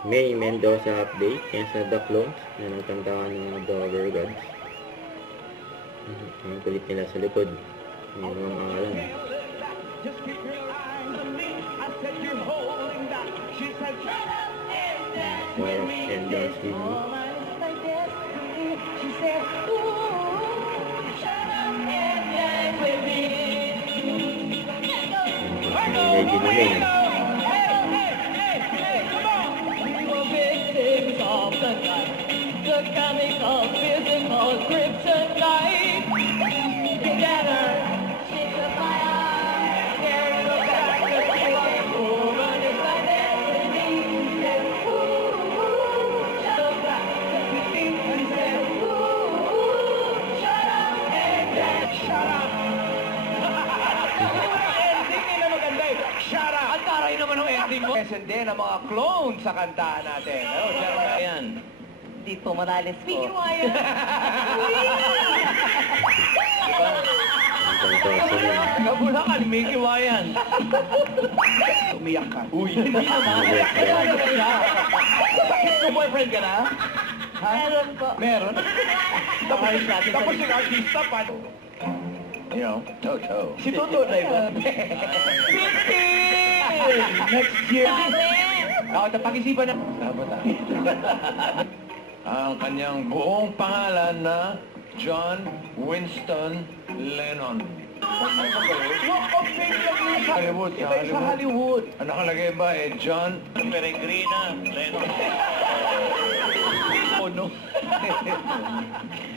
May Mendoza update yan sa The Clones na nagkantaan ng Dogger Gods. Ang kulit nila sa likod. May mga pangalan. Sarah and Darcy. May ginaming. The chemical, physical, kryptonite. Together, she's a fire. There's no better woman is my destiny. Said, ooh, shut up, and said, ooh, shut up, and then shut up. Ending nila maganda eh. Shut up. Ang taray naman ang ending mo. Yes, and then ang mga clones sa kantaan natin. Oh, Jeremiah yan. Dito Morales po. Speaking wire. Kabulakan, Mickey Wayan. Umiyak ka. Uy, hindi naman. Bakit ko boyfriend ka na? Ha? Meron po. Meron? Tapos yung artista pa. You know, Toto. Si Toto na iba. 15! Next year. Ako, pag-isipan na. Sabot ang kanyang buong pangalan na John Winston Lennon. Hollywood, sa Hollywood. Ang nakalagay ba John Peregrina Lennon? Oh no.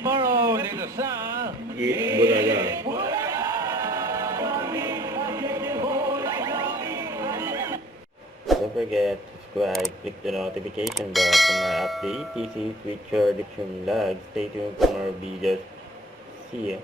Tomorrow, dito sa... Bulaga. Don't forget to subscribe, click the notification bell for my update. This is with your addiction lag. Stay tuned for more videos. See ya.